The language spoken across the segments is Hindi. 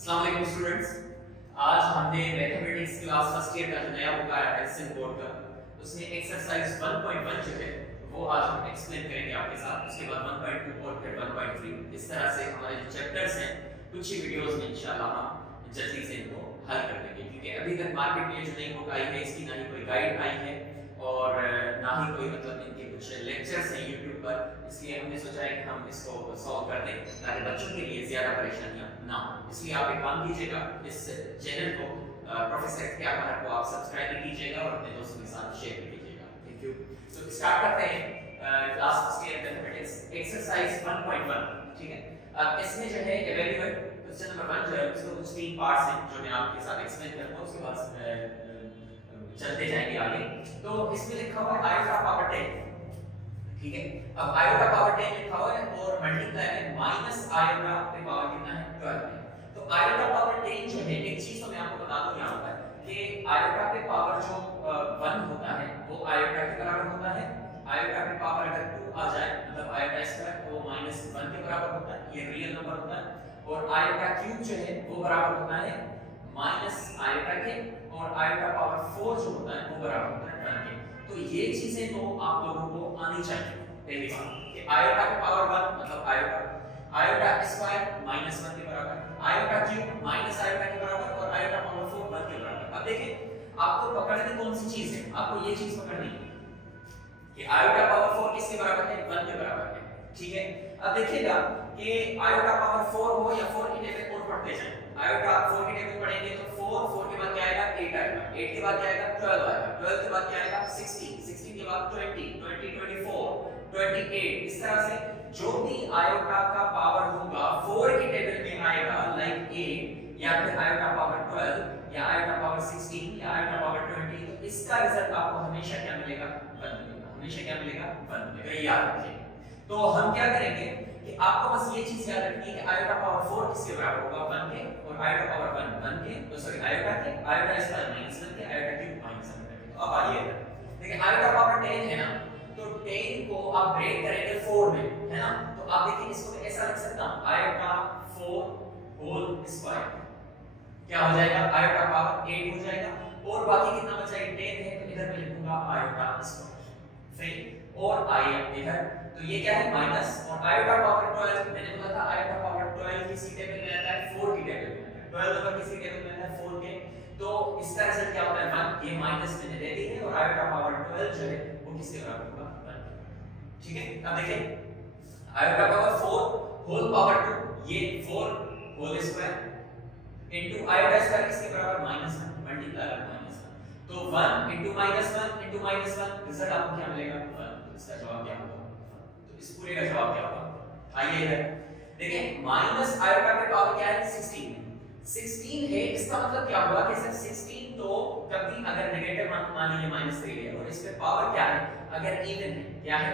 अस्सलाम वालेकुम स्टूडेंट्स। आज हमने मैथमेटिक्स क्लास फर्स्ट ईयर का जो नया बुक आया है सिंह बोर्ड का, उसमें एक्सरसाइज 1.1 जो है वो आज हम एक्सप्लेन करेंगे आपके साथ। उसके बाद 1.2 और फिर 1.3। इस तरह से हमारे जो चैप्टर्स हैं कुछ ही वीडियोस में इंशाल्लाह हम जल्दी से इनको हल कर देंगे, क्योंकि अभी तक मार्केट में जो नई बुक आई है इसकी ना ही कोई गाइड आई है और ना ही कोई मतलब इनके कुछ लेक्चर्स हैं यूट्यूब पर। इसलिए हमने सोचा है कि हम इसको सॉल्व कर दें ताकि बच्चों के लिए ज़्यादा परेशानियां ना हो। इसलिए आप एक काम कीजिएगा, इस चैनल को प्रोफेसर के अखबार को आप सब्सक्राइब भी कीजिएगा और अपने दोस्तों के साथ शेयर भी कीजिएगा। Thank you. तो स्टार्ट करते हैं class first year mathematics exercise 1.1। ठीक है, अब इसमें जो है इवैल्यूएट क्वेश्चन नंबर 1 जो है उसको कुछ 3 पार्ट्स हैं जो मैं आपके साथ एक्सप्लेन करूंगा, उसके बाद चलते जाएंगे आगे। तो इसमें लिखा हुआ है आयोटा पावर 10। ठीक है, अब आयोटा पावर 10 लिखा हुआ है और मल्टीप्लाई में माइनस आयोटा पे पावर कितना है 12 है। तो आयोटा पावर 10 जो है, एक चीज तो मैं आपको बता दूं यहां पर कि आयोटा पे पावर जो 1 होता है वो आयोटा के बराबर होता है। आयोटा पे पावर अगर 2 आ जाए मतलब आयोटा स्क्वायर तो -1 के बराबर होता है, ये रियल नंबर होता है। और आयोटा क्यूब जो है वो बराबर होता है माइनस आयोटा के, और आयोटा पावर 4 जो होता है वो बराबर होता है 1 के। तो ये चीजें तो आप लोगों को आनी चाहिए। पहली बात कि आयोटा की पावर 1 मतलब आयोटा स्क्वायर -1 के बराबर, आयोटा क्यूब माइनस आयोटा के बराबर और आयोटा पावर 4 1 के बराबर। अब देखिए आपको पकड़नी कौन सी चीज है, आपको ये चीज पकड़नी है कि आयोटा पावर 4 किसके बराबर है 1 के बराबर है। ठीक है, अब देखिएगा कि आयोटा पावर 4 हो या 4 की टेबल और पढ़ते जाएं। आयोटा 4 की टेबल पढ़ेंगे तो 4 के बाद क्या आएगा 8 आएगा, 8 के बाद क्या आएगा 12 आएगा, 12 के बाद क्या आएगा 16 के बाद 20 24 28। इस तरह से जो भी आयोटा का पावर होगा 4 की टेबल में आएगा, लाइक 8 या फिर आयोटा पावर 12 या आयोटा पावर 16 या आयोटा पावर 20। तो इसका रिजल्ट आपको हमेशा क्या मिलेगा 1 मिलेगा, हमेशा क्या मिलेगा 1 मिलेगा, याद रखिए। तो हम क्या करेंगे कि आपको बस ये चीज याद रखनी है कि आयोटा पावर 4 किसके बराबर होगा 1 के, और आयोटा पावर 1 के, तो सॉरी आयोटा के, आयोटा स्क्वायर -1 के, आयोटा क्यूब -1 के। तो अब आइए देखिए आयोटा पावर 10 है ना, तो 10 को आप ब्रेक करेंगे 4 में, है ना। तो आप देखिए इसको मैं ऐसा लिख सकता हूं आयोटा 4 होल स्क्वायर क्या हो जाएगा आयोटा पावर 8 हो जाएगा, और बाकी कितना बचा 10 है तो इधर मैं लिखूंगा आयोटा स्क्वायर। सही, और आइए इधर तो ये क्या है माइनस, और आयोटा पावर 12 मैंने बोला था आयोटा पावर 12 किसी टेबल में आता है 4 की टेबल में, 12 नंबर किसी टेबल में आता है 4 के। तो इसका रिजल्ट क्या होता है 1, ये माइनस मैंने दे दी है, और आयोटा पावर 12 जो है वो किसके बराबर होगा 1। ठीक है, अब देखिए आयोटा पावर 4 होल पावर 2, ये 4 whole square into iota square किसके बराबर -1 मल्टीप्लाई -1। तो 1 इनटू -1 रिजल्ट आपको क्या मिलेगा 1। तो इसका जवाब क्या होगा, इस पूरे का जवाब क्या होगा। आइए इधर देखिए माइनस आयोटा पे पावर क्या है 16 है। इसका मतलब क्या हुआ कि सर 16 तो कभी अगर नेगेटिव मान लीजिए -3 है और इस पे पावर क्या है अगर इवन है, क्या है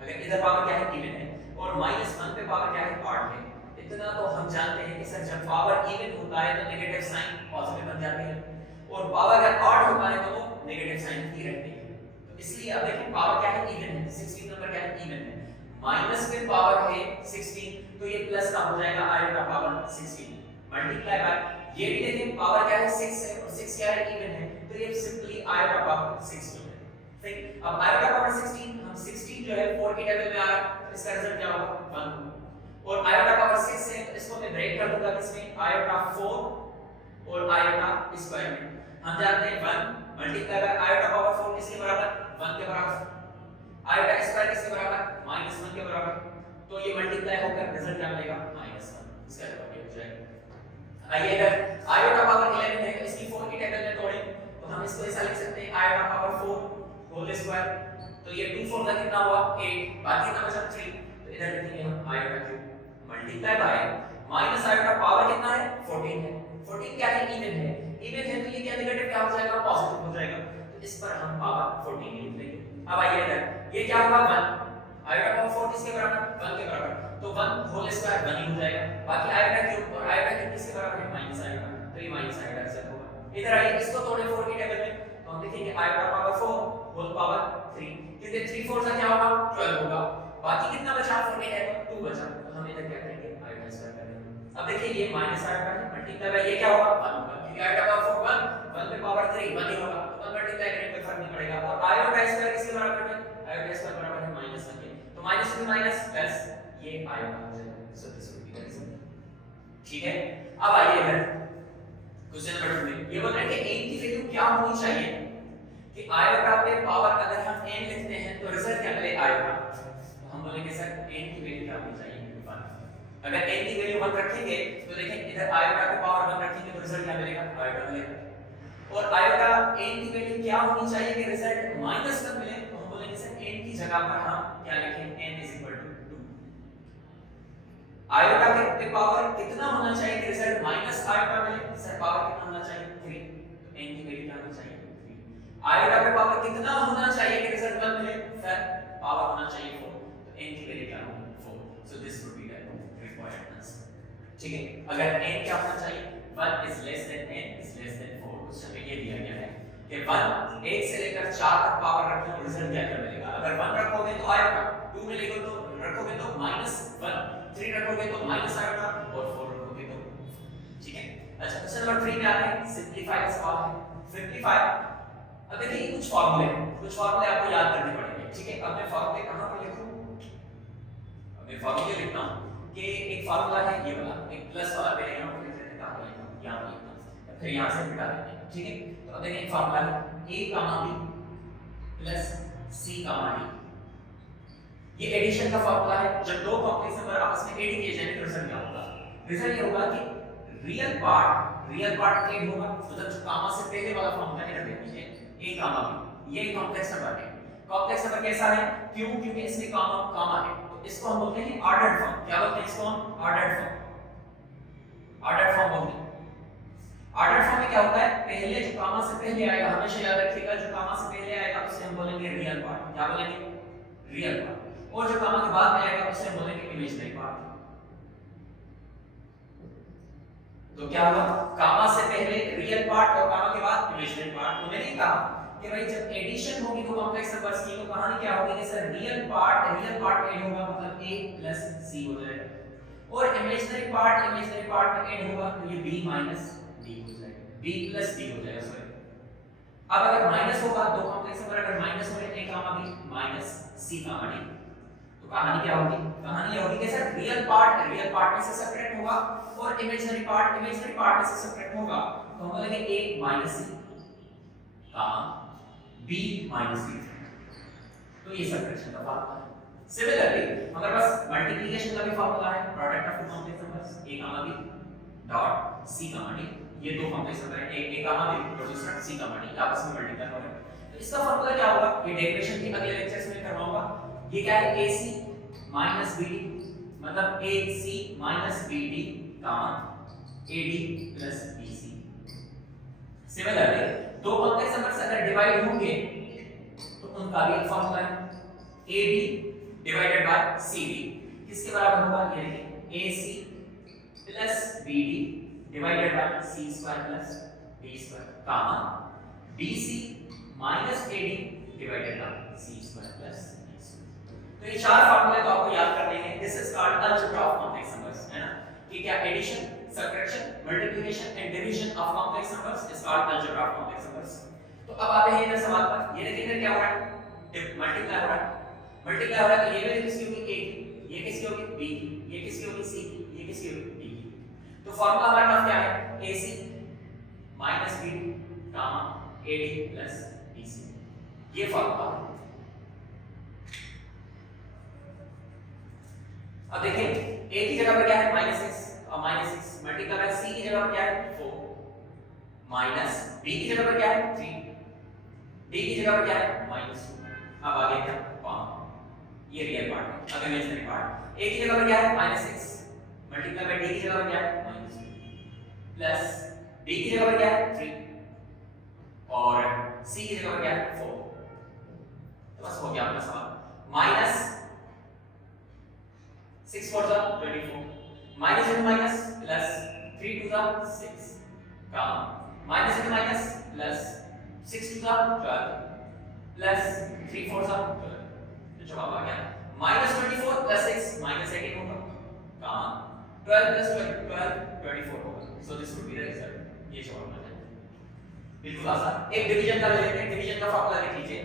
अगर इधर पावर क्या है इवन है, और -1 पे पावर क्या है ऑड है। इतना तो हम जानते हैं कि सर जब पावर इवन होता है तो नेगेटिव साइन पॉजिटिव बन जाती है, और पावर अगर ऑड होता है तो वो नेगेटिव साइन ही रहती है। इसलिए अब देखिए पावर क्या है इवन है, 16 नंबर क्या है इवन है, माइनस में पावर है 16 तो ये प्लस का हो जाएगा आयोटा पावर 16 मल्टीप्लाई बाय, ये भी देखिए पावर क्या है 6 है और 6 क्या है इवन है, तो ये सिंपली आयोटा पावर 6 हो जाएगा। ठीक, अब आयोटा पावर 16 हम 16 जो है 4 की टेबल में आ रहा है, इसका रिजल्ट क्या होगा 1, और आयोटा पावर 6 है तो इसको मैं ब्रेक कर दूंगा किसमें आयोटा 4 और आयोटा स्क्वायर में। हम जानते हैं 1 मल्टीप्लाई बाय आयोटा पावर 4 किसके बराबर 1 के बराबर, आयोटा स्क्वायर किसके बराबर -1 के बराबर, तो ये मल्टीप्लाई होकर रिजल्ट क्या मिलेगा -1। इसका जवाब ये हो जाएगा। आइए इधर आयोटा पावर 11 है तो इसकी 4 की टेबल में तोड़ें तो हम इसको ऐसा लिख सकते हैं आयोटा पावर 4 होल स्क्वायर, तो ये 2 4 का कितना हुआ 8, बाकी कितना बचा 3, तो इधर लिखेंगे हम iota cube multiply by minus iota power कितना है 14 है, 14 क्या है इवन है, इवन है तो ये क्या नेगेटिव क्या हो जाएगा पॉजिटिव हो जाएगा, तो इस पर हम पावर 14 लिख देंगे। अब आइए इधर ये क्या होगा 1, आयोटा पावर 4 किसके बराबर 1 के बराबर, तो 1 होल स्क्वायर 1 ही हो जाएगा, बाकी आयोटा क्यूब, और आयोटा क्यूब किसके बराबर है माइनस आयोटा, तो ये माइनस आयोटा से होगा। इधर आइए इसको तोड़ें 4 की टेबल में तो हम लिखेंगे आयोटा पावर 4 होल पावर 3, क्योंकि 3 4 से क्या होगा 12 होगा, बाकी कितना बचा 14 है तो 2 बचा, तो हम इधर क्या करेंगे आयोटा स्क्वायर कर देंगे। अब देखिए ये माइनस आयोटा है मल्टीप्लाई बाय ये क्या होगा 1 होगा क्योंकि आयोटा पावर 1 1 पे पावर 3 1 ही होगा तो 1 मल्टीप्लाई करेंगे कोई फर्क नहीं पड़ेगा और आयोटा स्क्वायर किसके बराबर है आयोटा स्क्वायर बराबर है -1 के तो माइनस में माइनस प्लस ये आयोटा हो जाएगा so this will be the result ठीक है। अब आइए इधर क्वेश्चन नंबर 2 में ये बोल रहे हैं कि n की वैल्यू क्या होनी चाहिए कि आयोटा पे पावर अगर हम n लिखते हैं तो रिजल्ट क्या मिले आयोटा तो हम बोलेंगे सर n की वैल्यू क्या होनी चाहिए 1 अगर n की वैल्यू 1 रखेंगे तो देखें इधर आयोटा पे पावर 1 रखेंगे तो रिजल्ट क्या मिलेगा आयोटा मिलेगा और आयोटा n की वैल्यू क्या होनी चाहिए कि रिजल्ट -1 मिले तो हम बोलेंगे सर n की जगह पर हम क्या लिखें n 2 आयोटा के पावर कितना होना चाहिए कि रिजल्ट माइनस आयोटा मिले सर पावर कितना होना चाहिए 3 तो n की वैल्यू क्या होनी चाहिए 3 आयोटा पे पावर कितना होना चाहिए कि रिजल्ट 1 मिले सर पावर होना चाहिए 4 तो n की वैल्यू क्या होगी 4 so this would be the required answer ठीक है। अगर n क्या होना चाहिए 1 is less than n is less than 4 question में ये दिया गया है कि 1 1 से लेकर 4 तक पावर रखो रिजल्ट क्या मिलेगा अगर 1 रखोगे तो आयोटा 2 में रखोगे तो -1 3 रखोगे तो माइनस आयोटा और 4 रखोगे तो ठीक है। अच्छा क्वेश्चन नंबर 3 में आते हैं सिंपलीफाई का सवाल है सिंपलीफाई अब देखिए कुछ फार्मूले आपको याद करने पड़ेंगे ठीक है। अब मैं फार्मूले कहां पर लिखूं अब मैं फार्मूले लिखता हूं कि एक फार्मूला है ये वाला एक प्लस वाला पहले यहां पर लिख देते हैं कहां लिखूं यहां पर लिखता हूं फिर यहां से हटा देते हैं ठीक है। तो अब देखिए एक फार्मूला है a, b plus c, d ये एडिशन का फार्मूला है जब दो कॉम्प्लेक्स नंबर आपस में ऐड किए जाएंगे तो रिजल्ट क्या होगा रिजल्ट ये होगा कि रियल पार्ट ऐड होगा मतलब जो गामा से पहले वाला फार्मूला है रख दीजिए a गामा b ये कॉम्प्लेक्स नंबर है कॉम्प्लेक्स नंबर कैसा है क्यों क्योंकि इसमें गामा है तो इसको हम बोलते हैं ऑर्डर्ड फॉर्म क्या बोलते हैं इसको हम ऑर्डर्ड फॉर्म बोलते हैं। ऑर्डर्ड फॉर्म में क्या होता है पहले जो गामा से पहले आएगा हमेशा याद रखिएगा जो गामा से पहले आएगा उसे हम बोलेंगे रियल पार्ट क्या बोलेंगे रियल पार्ट और जो गामा के बाद में आएगा उसे हम बोलेंगे इमेजिनरी पार्ट। तो क्या हुआ गामा से पहले रियल पार्ट और गामा के बाद इमेजिनरी पार्ट। तो मैंने कहा कि भाई जब एडिशन होगी दो कॉम्प्लेक्स नंबर्स की तो कहानी क्या होगी कि सर रियल पार्ट ऐड होगा मतलब a प्लस c हो जाएगा और इमेजिनरी पार्ट में ऐड होगा तो ये b माइनस d हो जाएगा b प्लस d हो जाएगा सॉरी। अब अगर माइनस होगा दो कॉम्प्लेक्स नंबर अगर माइनस हो a gamma b minus c gamma d तो कहानी क्या होगी कहानी ये होगी कि सर रियल पार्ट में से सब्ट्रैक्ट होगा और इमेजिनरी पार्ट में से सब्ट्रैक्ट होगा तो हम बोलेंगे a minus c gamma b minus c तो ये सब्ट्रैक्शन का फार्मूला है। सिमिलरली हमारे पास मल्टीप्लिकेशन का भी फार्मूला है product of two complex numbers a gamma b dot c gamma d ये दो कॉम्प्लेक्स नंबर है a गामा b और दूसरा c गामा d आपस में मल्टीप्लाई हो रहे हैं तो इसका फार्मूला क्या होगा ये डेरिवेशन के अगले लेक्चर्स में करवाऊंगा। ये क्या है AC माइनस BD मतलब AC minus BD gamma AD plus BC। Similarly दो कॉम्प्लेक्स नंबर्स अगर डिवाइड होंगे तो उनका भी एक फार्मूला है AB डिवाइडेड बाय CD किसके बराबर होगा ये देखिए AC plus BD divided by C square plus B square gamma BC minus AD divided by C square plus तो ये चार फार्मूले तो आपको याद करने हैं। This is called algebra of complex numbers है ना कि क्या addition subtraction multiplication and division of complex numbers is called algebra of complex numbers. तो अब आते हैं इधर सवाल पर ये देखिए इधर क्या हो रहा है मल्टीप्लाई हो रहा है तो ये वैल्यू किसकी होगी a की ये किसकी होगी b की ये किसकी होगी c की ये किसकी होगी d की। तो फार्मूला हमारे पास क्या है ac minus b gamma ad plus bc ये फार्मूला है। अब देखिए a की जगह पर क्या है -6 और -6 मल्टीप्लाई बाय c की जगह पर क्या है 4 माइनस b की जगह पर क्या है 3 d की जगह पर क्या है -2 अब आगे क्या 5 ये रियल पार्ट है। अब इमेजिनरी पार्ट a की जगह पर क्या है -6 मल्टीप्लाई बाय d की जगह पर क्या है -2 प्लस d की जगह पर क्या है 3 और c की जगह पर क्या है 4 तो बस हो गया अपना सवाल माइनस 6 4 जा 24 minus into minus plus 3 2 जा 6 comma minus into minus plus 6 2 जा 12 plus 3 4 जा 12 तो जवाब आ गया minus 24 plus 6 minus 18 होगा comma 12 plus 12 24 होगा। So this would be the result. ये फॉर्मूला है, बिल्कुल आसान। एक डिवीजन का ले लेते हैं, डिवीजन का फॉर्मूला लिख लीजिए,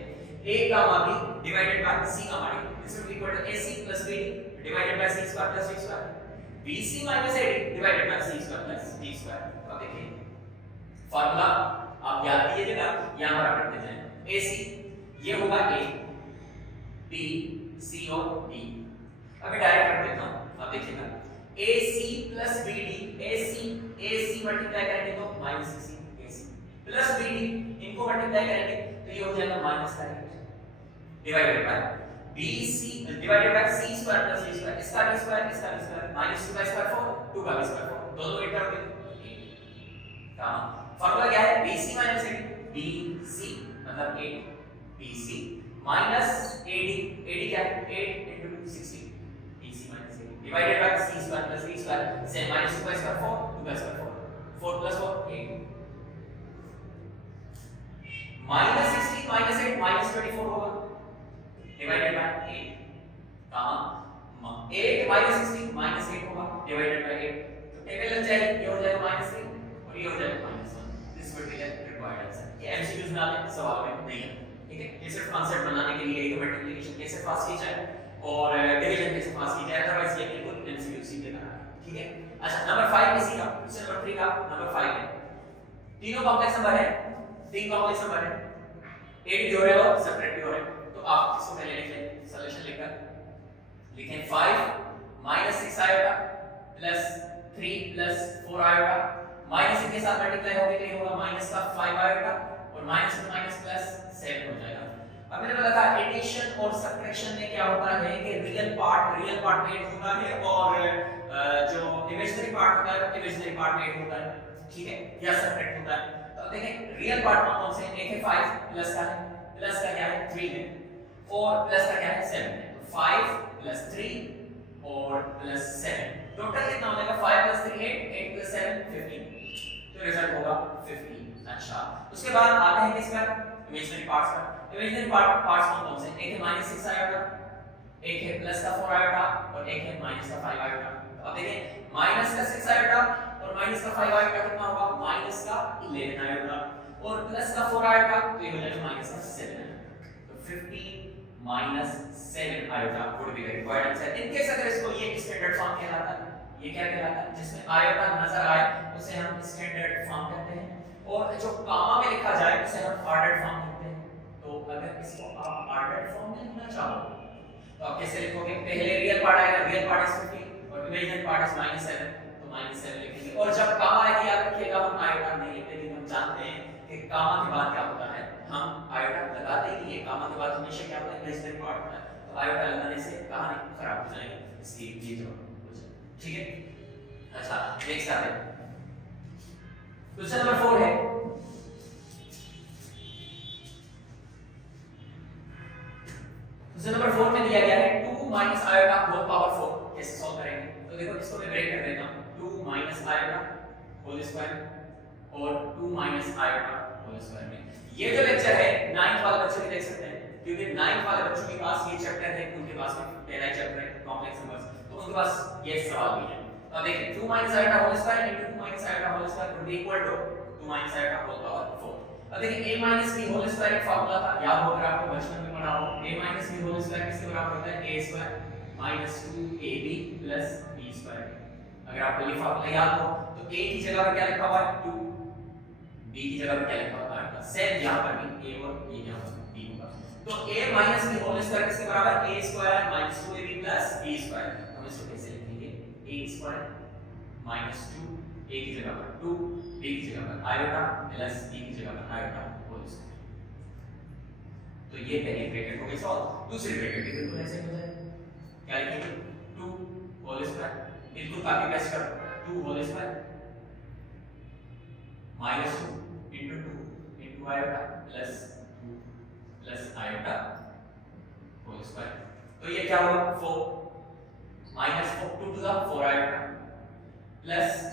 a gamma b divided by c gamma d, this will be equal to ac plus bd divided by c square plus d square, bc minus ad divided by c square plus d square. अब देखिए फॉर्मूला आप याद कीजिएगा, यहां पर रख देते हैं ac ये होगा a b c और d। अभी डायरेक्ट रख देता हूं, अब देखिएगा AC plus BD, AC multiply करेंगे तो माइनस AC प्लस BD, इनको मल्टीप्लाई करेंगे तो ये हो जाएगा माइनस का divided by BC divided by C square plus D square, इसका D स्क्वायर माइनस 2 का स्क्वायर 4, 2 का भी स्क्वायर 4, दोनों एक कर दो। कहां फार्मूला क्या है, BC माइनस AD, BC मतलब 8 BC माइनस AD क्या है 8 into 2 16 divided by c square plus d square से माइनस 2 का स्क्वायर 4, 2 का square 4, 4 plus 4 8 minus 16 minus 8 minus 24 होगा डिवाइडेड बाय 8 कहां 8 माइनस 16 माइनस 8 होगा डिवाइडेड बाय 8, तो टेबल लग जाएगी, ये हो जाएगा माइनस 3 और ये हो जाएगा minus 1। This will be the required answer. ये एमसीक्यूज में आते सवाल में नहीं है, ठीक है। ये सिर्फ कांसेप्ट बनाने के लिए है, मल्टीप्लिकेशन कैसे पास की जाए और डिवीजन कैसे पास की जाए, अदरवाइज ये बिल्कुल एमसीक्यू सीधे करना है, ठीक है। अच्छा नंबर 5 इसी का, क्वेश्चन नंबर 3 का नंबर 5 है, तीनों कॉम्प्लेक्स नंबर है, तीन कॉम्प्लेक्स नंबर है, एड भी हो रहा है और सब्ट्रैक्ट भी हो रहा है, तो आप इसको पहले लिख लें, सॉल्यूशन लिखकर लिखें 5 minus 6 iota plus 3 plus 4 iota, minus इनके साथ मल्टीप्लाई होके तो ये होगा माइनस का 5 आयोटा और माइनस में माइनस प्लस 7 हो जाएगा। अब मैंने बोला था एडिशन और सब्ट्रैक्शन में क्या होता है कि रियल पार्ट में ऐड होता है और जो इमेजिनरी पार्ट होता है वो इमेजिनरी पार्ट में ऐड होता है, ठीक है, या सब्ट्रैक्ट होता है। तो अब देखें रियल पार्ट कौन से हैं, एक है 5 प्लस का है, प्लस का क्या है 3 है और प्लस का क्या है 7 है, तो 5 प्लस 3 और प्लस 7 टोटल कितना हो जाएगा 5 प्लस 3 8, 8 प्लस 7 15, तो रिजल्ट होगा 15। अच्छा उसके बाद आते हैं किस पर, इमेजिनरी पार्ट्स पर। इमेजिनरी पार्ट्स कौन से हैं, एक है माइनस 6 आयोटा, एक है प्लस का 4 आयोटा और एक है माइनस का 5 आयोटा। तो अब देखिए माइनस का 6 आयोटा और माइनस का 5 आयोटा कितना होगा, माइनस का 11 आयोटा और प्लस का 4 आयोटा तो ये हो जाएगा माइनस का 7 आयोटा, तो 15 minus 7 iota would be the required answer. In case अगर इसको ये स्टैंडर्ड फॉर्म कहलाता है, ये क्या कहलाता है, जिसमें आयोटा नजर आए उसे हम स्टैंडर्ड फॉर्म कहते हैं और जो गामा में लिखा जाए उसे हम ऑर्डर्ड फॉर्म कहते हैं। तो अगर इसको आप ऑर्डर्ड फॉर्म में लिखना चाहो तो आप कैसे लिखोगे, पहले रियल पार्ट आएगा, रियल पार्ट इज 15 और इमेजिनरी पार्ट इज -7, तो -7 लिखेंगे और जब गामा आएगी याद रखिएगा हम आयोटा नहीं लिखते, लेकिन हम जानते हैं कि गामा के बाद क्या होता है, हम आयोटा लगाते ही नहीं, गामा के बाद हमेशा क्या होता है इमेजिनरी पार्ट होता है, तो आयोटा लगाने से कहानी खराब हो जाएगी, इसकी ये जवाब ठीक है। अच्छा नेक्स्ट आते हैं, क्वेश्चन नंबर 4 है, क्वेश्चन नंबर 4 में दिया गया है 2 माइनस आयोटा होल पावर 4, कैसे सॉल्व करेंगे। तो देखो इसको मैं ब्रेक कर देता हूं, 2 माइनस आयोटा होल स्क्वायर और 2 माइनस आयोटा होल स्क्वायर में ये जो लेक्चर है 9th वाले बच्चों के देख सकते हैं, क्योंकि 9th वाले बच्चों के पास ये चैप्टर है, उनके पास में पहला चैप्टर है कॉम्प्लेक्स नंबर्स, तो उनके पास ये सवाल भी है। अब देखिए 2 minus iota whole square into 2 minus iota whole square will be equal to 2 minus iota whole power 4। अब देखिए a minus b whole square एक फार्मूला था, याद होगा आपको बचपन में पढ़ा हो, a minus b whole square किसके बराबर होता है, a square minus 2ab plus b square. अगर आपको ये फार्मूला याद हो तो a की जगह पर क्या लिखा हुआ है 2, b की जगह पर क्या लिखा हुआ है, सेम यहां पर भी a और ये यहां पर b होगा, तो a minus b whole square किसके बराबर है, a square minus 2ab plus b square. हम इसको कैसे लिखेंगे, a स्क्वायर माइनस 2 a की जगह पर 2 b की जगह पर आयोटा प्लस b की जगह पर आयोटा होल स्क्वायर। तो ये पहली ब्रैकेट हो गई सॉल्व, दूसरी ब्रैकेट भी बिल्कुल ऐसे हो जाएगी, क्या लिखेंगे 2 होल स्क्वायर, बिल्कुल कॉपी पेस्ट करो 2 whole square minus 2 into 2 into iota plus 2 plus iota whole square. तो ये क्या होगा 4 minus 4 2 to the 4 iota plus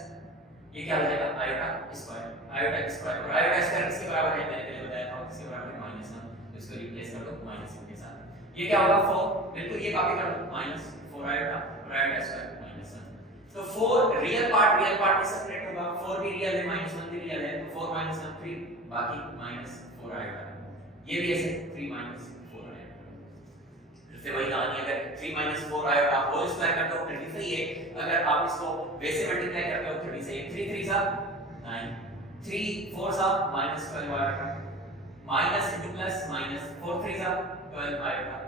ये क्या हो जाएगा आयोटा स्क्वायर, आयोटा स्क्वायर और आयोटा स्क्वायर किसके बराबर है, मैंने पहले बताया था किसके बराबर है -1, तो इसको रिप्लेस कर दो -1 के साथ, ये क्या होगा 4, बिल्कुल ये कॉपी कर दो -4 आयोटा और आयोटा स्क्वायर -1। तो 4 रियल पार्ट में सेपरेट होगा, 4 भी रियल है, -1 भी रियल है, तो 4 - 1 3, बाकी -4 आएगा। ये भी ऐसे 3 - 4 आएगा। फिर से वही कहानी, अगर 3 - 4 आएगा होल स्क्वायर करते हो 33 है, अगर आप इसको वैसे मल्टीप्लाई करते हो 30 से 3 3 सा 9, 3 4 सा -12 आएगा, माइनस इंटू प्लस माइनस 4 3 सा 12 आएगा,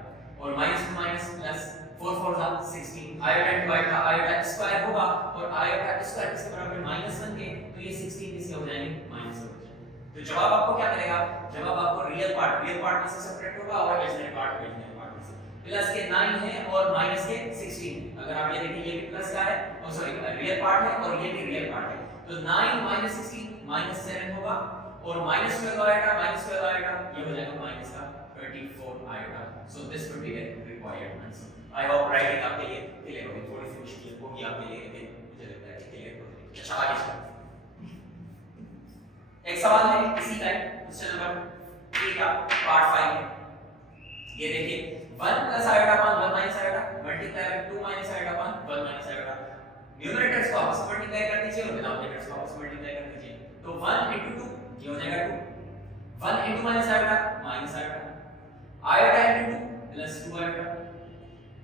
और माइनस टू माइनस प्लस 4 4 सा 16, iota into iota, iota square होगा और आयोटा स्क्वायर किसके बराबर -1 के, तो ये 16 किसके हो जाएंगे -1 हो जाएंगे। तो जवाब आपको क्या करेगा, जवाब आपको रियल पार्ट में से सेपरेट होगा और इमेजिनरी पार्ट में से प्लस के 9 है और माइनस के 16। अगर आप ये देखिए ये भी प्लस का है और सॉरी रियल पार्ट है और ये भी रियल पार्ट है, तो 9 - 16 -7 होगा और -12 आएगा, ये हो जाएगा माइनस का 24 आएगा। So this would be the required answer. I hope writing आपके लिए क्लियर होगी, थोड़ी सी मुश्किल होगी आपके लिए, लेकिन मुझे लगता है कि क्लियर होगी। अच्छा आगे चलते हैं। एक सवाल है इसी टाइप, क्वेश्चन नंबर 3 का पार्ट 5 है। ये देखिए 1 plus iota upon 1 minus iota multiply by 2 minus iota upon 1 minus iota. Numerators को आपस में मल्टीप्लाई कर दीजिए और डिनोमिनेटर्स को आपस में मल्टीप्लाई कर दीजिए, तो 1 into 2 ये हो जाएगा 2, 1 into minus iota minus iota, iota into 2 plus 2 iota,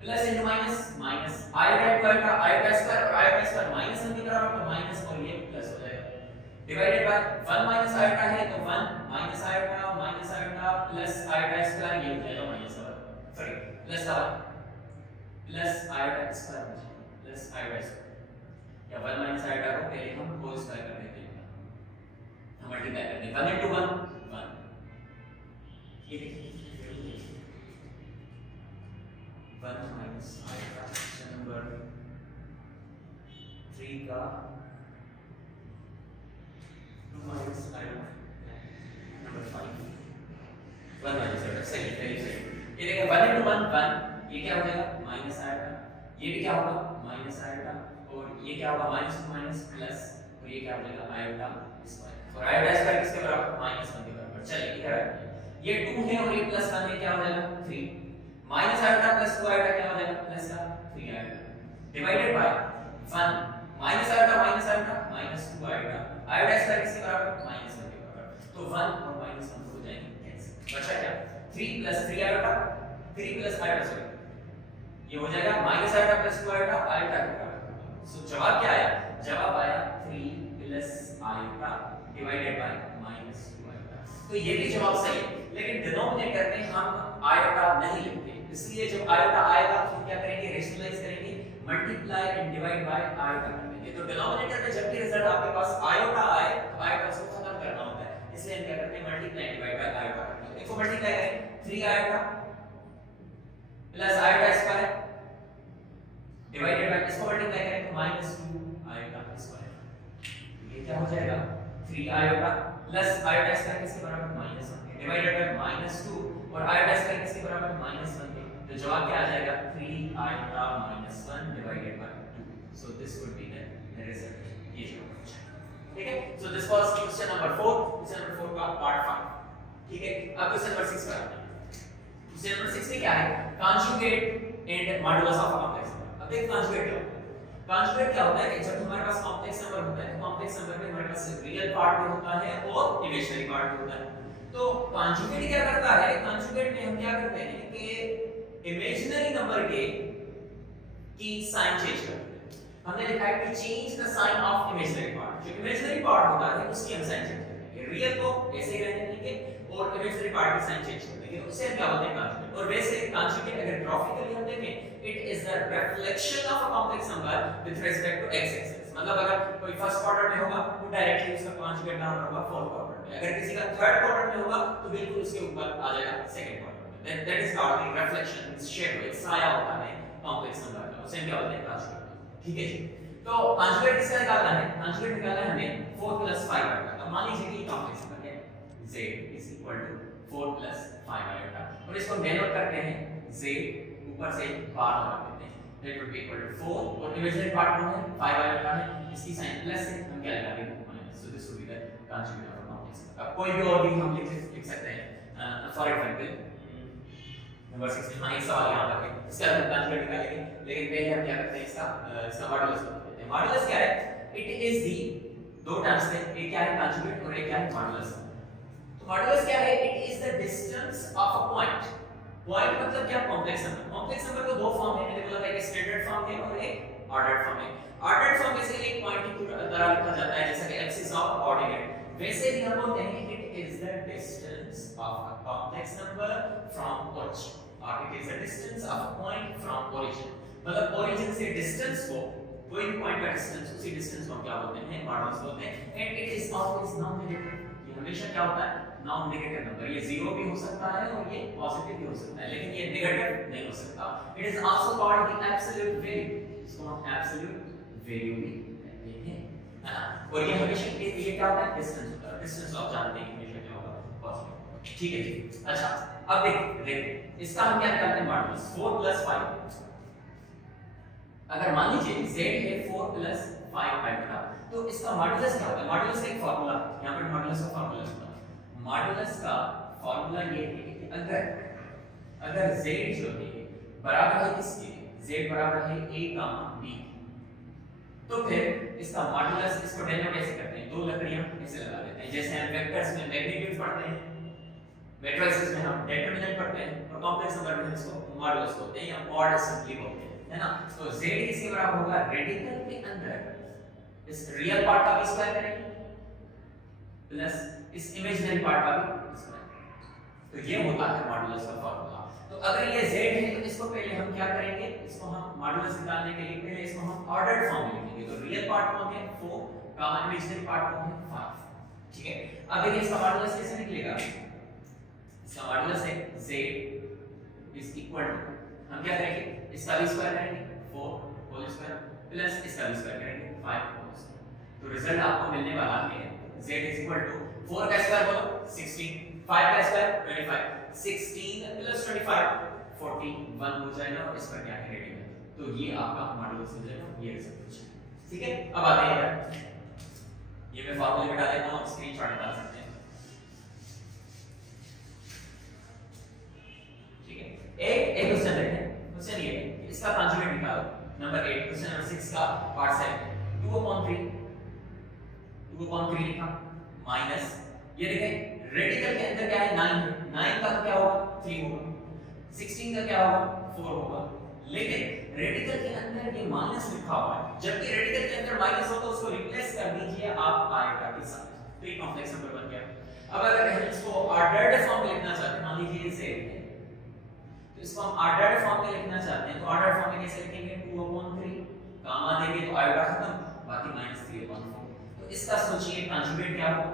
plus into minus minus, iota into iota, iota square और आयोटा स्क्वायर -1 के बराबर तो माइनस और ये प्लस हो जाएगा, डिवाइडेड बाय 1 माइनस आयोटा है तो 1 minus iota plus iota square, ये हो जाएगा माइनस का सॉरी प्लस का प्लस आयोटा स्क्वायर हो जाएगा प्लस आयोटा स्क्वायर, या 1 माइनस आयोटा को पहले हम होल स्क्वायर कर देते हैं, हम मल्टीप्लाई करते हैं 1 into 1 1, ये देखिए 1 माइनस आयोटा क्वेश्चन नंबर 3 का 2 minus iota number 5 1 minus iota सही सही। ये देखिए 1 into 1 1, ये क्या हो जाएगा माइनस आयोटा, ये भी क्या होगा माइनस आयोटा, और ये क्या होगा माइनस टू माइनस प्लस, और ये क्या हो जाएगा आयोटा स्क्वायर, और आयोटा स्क्वायर किसके बराबर -1 के बराबर। चलिए इधर आइए, ये 2 है और ये +1 है, क्या हो जाएगा 3, माइनस आयोटा प्लस 2 आयोटा क्या हो जाएगा प्लस का 3 iota, divided by 1 minus iota -2 iota, iota square किसके बराबर -1 के बराबर, तो 1 और -1 हो जाएंगे कैंसिल। बचा क्या 3 + 3 आयोटा, 3 + आयोटा सॉरी ये हो जाएगा minus iota plus 2 iota iota के बराबर। सो जवाब क्या आया, जवाब आया 3 + आयोटा डिवाइडेड बाय -2 आयोटा। तो ये भी जवाब सही है, लेकिन डिनोमिनेटर में हम आयोटा नहीं लिखते, इसलिए जब आयोटा आएगा तो क्या करेंगे रेशनलाइज करेंगे, multiply and divide by iota कर देंगे। तो डिनोमिनेटर में जब भी रिजल्ट आपके पास आयोटा आए तो आयोटा को खत्म करना होता है, इसलिए हम क्या करते हैं मल्टीप्लाई डिवाइड बाय आयोटा करते हैं। देखो मल्टीप्लाई करें 3 iota plus iota square divided by, इसको मल्टीप्लाई करें तो -2 आयोटा स्क्वायर, ये क्या हो जाएगा 3 आयोटा प्लस आयोटा स्क्वायर किसके बराबर -1 डिवाइडेड बाय -2 और आयोटा स्क्वायर किसके बराबर -1 के, तो जवाब क्या आ जाएगा 3 iota -1 divided by 2। So this would be the result, ये जवाब हो जाएगा। ठीक है, so this was question number 4, question number 4 का पार्ट 5। ठीक है, अब क्वेश्चन नंबर 6 पर आते हैं। क्वेश्चन नंबर 6 में क्या है, conjugate and modulus of a complex number. अब देखो कॉन्जुगेट क्या होता है, कॉन्जुगेट क्या होता है कि जब हमारे पास कॉम्प्लेक्स नंबर होता है तो कॉम्प्लेक्स नंबर में हमारे पास रियल पार्ट भी होता है और इमेजिनरी पार्ट भी होता है। तो कॉन्जुगेट क्या करता है, कॉन्जुगेट में हम क्या करते हैं कि इमेजिनरी नंबर के की साइन चेंज करते हैं। हमने लिखा है कि change the sign of imaginary part, जो इमेजिनरी पार्ट होता है उसकी हम साइन चेंज करते हैं, रियल को ऐसे ही रहने देंगे और इमेजिनरी पार्ट की साइन चेंज कर देंगे, तो उसे हम क्या बोलते हैं कॉन्जुगेट। और वैसे कॉन्जुगेट अगर ग्राफिकली हम देखें, it is the reflection of a complex number with respect to x axis. मतलब अगर कोई फर्स्ट क्वाड्रेंट में होगा तो डायरेक्टली उसका कॉन्जुगेट नाम होगा फोर्थ क्वाड्रेंट में, अगर किसी का थर्ड क्वाड्रेंट में होगा तो बिल्कुल उसके ऊपर आ जाएगा सेकंड क्वाड्रेंट में। That is called the reflection, shadow, एक साया होता है कॉम्प्लेक्स नंबर का, उसे हम क्या बोलते हैं कॉन्जुगेट। ठीक है जी, तो कॉन्जुगेट किसका निकालना है, कॉन्जुगेट निकालना है हमें 4 + 5 आयोटा। अब मान लीजिए कि ये कॉम्प्लेक्स नंबर है z = 4 + 5 आयोटा, और इसको डेनोट करते हैं z ऊपर से बाहर लगा देते हैं, that would be equal to 4 और इमेजिनरी पार्ट कौन है 5 आयोटा है, इसकी साइन प्लस है, हम क्या लगा देंगे minus. So this would be the conjugate of a complex number. अब कोई भी और भी हम लिख सकते हैं, फॉर एग्जांपल नंबर 6 में एक सवाल यहां पर है, इसका हम कॉन्जुगेट निकालेंगे, लेकिन पहले हम क्या करते हैं इसका मॉडुलस करते हैं। बोलते हैं। मॉडुलस क्या है? इट इज दी दो टर्म्स थे, एक क्या है कंजुगेट और एक क्या है मॉडुलस। तो मॉडुलस क्या है? It is the distance of a point. Point मतलब क्या? Complex number. कॉम्प्लेक्स नंबर को दो फॉर्म है, मैंने बोला था, एक स्टैंडर्ड फॉर्म है और एक ऑर्डर्ड फॉर्म है। ऑर्डर्ड फॉर्म बेसिकली एक पॉइंट की तरह लिखा जाता है, जैसा कि एक्सिस ऑफ कोऑर्डिनेट। वैसे ही हम बोलते हैं it is the distance of a complex number from origin, और it is the distance of a point from origin. मतलब ओरिजिन से डिस्टेंस को, कोई भी पॉइंट का डिस्टेंस, उसी डिस्टेंस को क्या बोलते हैं? मॉडुलस बोलते हैं। And it is always non negative. ये हमेशा क्या होता है? Non negative number. ये जीरो भी हो सकता है और ये पॉजिटिव भी हो सकता है, लेकिन ये नेगेटिव नहीं हो सकता। It is also called the absolute value. इसको हम एब्सोल्यूट वैल्यू भी कहते हैं। और ये हमेशा ये क्या होता है? डिस्टेंस होता है। डिस्टेंस आप जानते हैं हमेशा क्या होगा? पॉजिटिव। ठीक है जी। अच्छा, अब देखिए इसका हम क्या निकालते हैं? मॉडुलस 4 + 5। अगर मान लीजिए z है 4 + 5 पाई बटा, तो इसका मॉडुलस क्या होता है? मॉडुलस का एक फार्मूला, यहां पर मॉडुलस का फार्मूला होता है। मॉडुलस का फार्मूला ये है कि अगर z जो है बराबर है किसके? z बराबर है a, b, तो फिर इसका मॉडुलस, इसको डेनोट कैसे करते हैं? दो लकड़ियां ऐसे लगा देते हैं, जैसे हम वेक्टर्स में मैग्नीट्यूड पढ़ते हैं, मैट्रिसेस में हम डिटरमिनेंट पढ़ते हैं, और कॉम्प्लेक्स नंबर में इसको मॉडुलस बोलते हैं या मॉड सिंपली बोलते हैं, है ना। तो z किसके बराबर होगा? रेडिकल के अंदर इस रियल पार्ट का भी स्क्वायर करेंगे प्लस इस इमेजिनरी पार्ट का भी स्क्वायर। तो ये होता है मॉडुलस का फार्मूला। तो अगर ये z है तो इसको पहले हम क्या करेंगे? इसको हम मॉडुलस निकालने के लिए पहले इसको हम ऑर्डर्ड फॉर्म में लिखेंगे। तो रियल पार्ट कौन है? 4 का इमेजिनरी पार्ट कौन है? 5। ठीक है, अब देखिए इसका मॉडुलस कैसे निकलेगा? इसका मॉडुलस है z इज इक्वल टू, हम क्या करेंगे? इसका भी स्क्वायर करेंगे 4 होल स्क्वायर प्लस इसका भी स्क्वायर करेंगे 5 होल स्क्वायर। तो रिजल्ट आपको मिलने वाला है z इज इक्वल टू 4 का स्क्वायर बोलो 16, 5 का स्क्वायर 25, 16 प्लस 25 41 हो जाएगा, और इसका क्या है? रेडिकल। तो ये आपका मॉडुलस हो जाएगा, ये रिजल्ट हो जाएगा। ठीक है, अब आते हैं इधर, ये मैं फार्मूले में डाल देता हूं, स्क्रीनशॉट डाल सकते हैं। एक क्वेश्चन देखें। क्वेश्चन ये है इसका कंजुगेट निकालो। नंबर 8, क्वेश्चन नंबर 6 का पार्ट 7, 2/3 लिखा माइनस, ये देखें रेडिकल के अंदर क्या है? 9 है, 9 का क्या होगा? 3 होगा, 16 का क्या होगा? 4 होगा, लेकिन रेडिकल के अंदर ये माइनस लिखा हुआ है, जबकि रेडिकल के अंदर माइनस हो तो उसको रिप्लेस कर दीजिए आप आएगा के साथ, तो ये कॉम्प्लेक्स नंबर बन गया। अब अगर हम इसको ऑर्डर्ड फॉर्म में लिखना चाहते हैं, मान लीजिए z है, इसको हम ऑर्डर्ड फॉर्म में लिखना चाहते हैं, तो ऑर्डर्ड फॉर्म में कैसे लिखेंगे? 2/3 गामा देंगे तो आएगा खत्म, बाकी -3/4। तो इसका सोचिए कंजुगेट क्या होगा?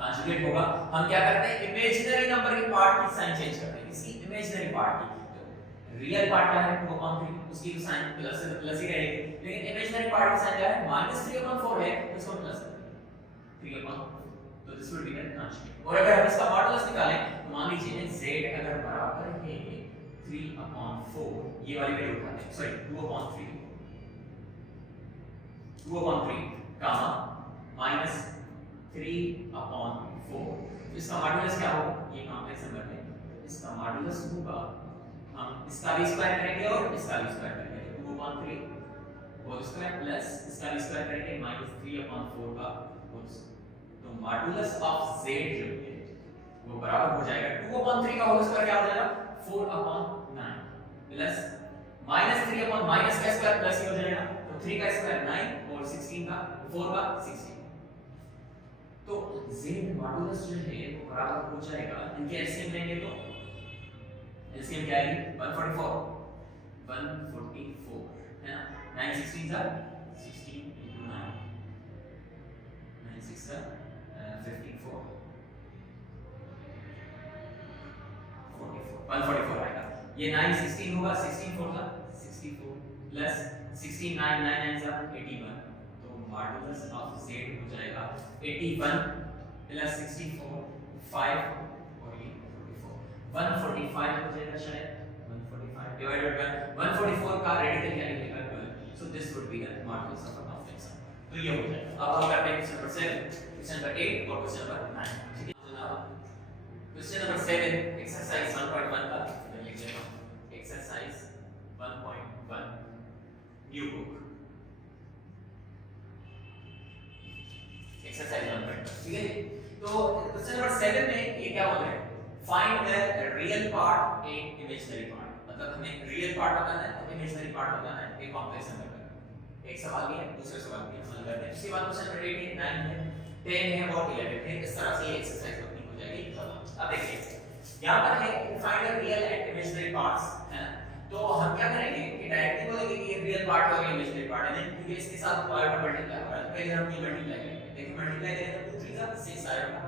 कंजुगेट होगा, हम क्या करते हैं? इमेजिनरी नंबर के पार्ट की साइन चेंज करते हैं, इसकी इमेजिनरी पार्ट की। तो रियल पार्ट क्या है? 2/3, उसकी तो साइन प्लस ही रहेगी, लेकिन इमेजिनरी पार्ट की साइन क्या है? -3/4 है, तो इसको प्लस कर देंगे 3/4। तो this will be the conjugate. और अगर हम इसका मॉडुलस निकालें, मान लीजिए z अगर बराबर है 3/4, ये वाली वैल्यू उठाते हैं, सॉरी 2/3 गामा -3/4, इसका मॉडुलस क्या होगा? ये कॉम्प्लेक्स नंबर है, इसका मॉडुलस होगा, हम इसका भी स्क्वायर करेंगे और इसका भी स्क्वायर करेंगे, तो 2/3 होल स्क्वायर प्लस इसका भी स्क्वायर करेंगे -3/4 का होल स्क्वायर। तो मॉडुलस ऑफ z जो है वो बराबर हो जाएगा 2/3 का होल स्क्वायर क्या हो जाएगा? 4/9 प्लस -3/ माइनस का स्क्वायर प्लस ही हो जाएगा, तो 3 का स्क्वायर 9 और 16 का 4 का 16। तो z मॉडुलस जो है वो बराबर हो जाएगा, इनके एलसीएम लेंगे तो एलसीएम क्या आएगी? 144 है ना, 9 16 जा 16 * 9, 9 6 जा 54, 144 आएगा। ये 9 16 होगा, 16 4 जा 64 प्लस 16 9 9 9 जा 81, तो मॉडुलस ऑफ z हो जाएगा 81 प्लस 64 5 और ये 44 145 हो जाएगा शायद, 145 डिवाइडेड बाय 144 का रेडिकल क्या निकलेगा? 12। So this would be the modulus of a complex number. तो ये हो जाएगा। अब हम करते हैं क्वेश्चन नंबर 7, क्वेश्चन नंबर 8 और क्वेश्चन नंबर 9। ठीक है जनाब, क्वेश्चन नंबर 7 एक्सरसाइज 1.1 का लिख लेना। एक्सरसाइज 1.1 न्यू बुक एक्सरसाइज 1.1, ठीक है जी। तो क्वेश्चन नंबर 7 में ये क्या बोल रहे हैं, find the real part and imaginary part, मतलब हमें रियल पार्ट बताना है और इमेजिनरी पार्ट बताना है एक कॉम्प्लेक्स नंबर का। एक सवाल ये है, दूसरा सवाल भी हल करते हैं। उसके बाद क्वेश्चन नंबर 8 है, 9 है, 10 है और 11 है। इस तरह से ये एक्सरसाइज अपनी हो जाएगी खत्म। अब देखिए यहां पर है find the real and imaginary parts, है ना। तो हम क्या करेंगे कि डायरेक्टली बोलेंगे कि ये रियल पार्ट और इमेजिनरी पार्ट है, क्योंकि इसके साथ पार्ट मल्टीप्लाई हो रहा है। तो पहले हम ये मल्टीप्लाई करेंगे, देखिए मल्टीप्लाई करेंगे तो 2 3 जा 6 आएगा,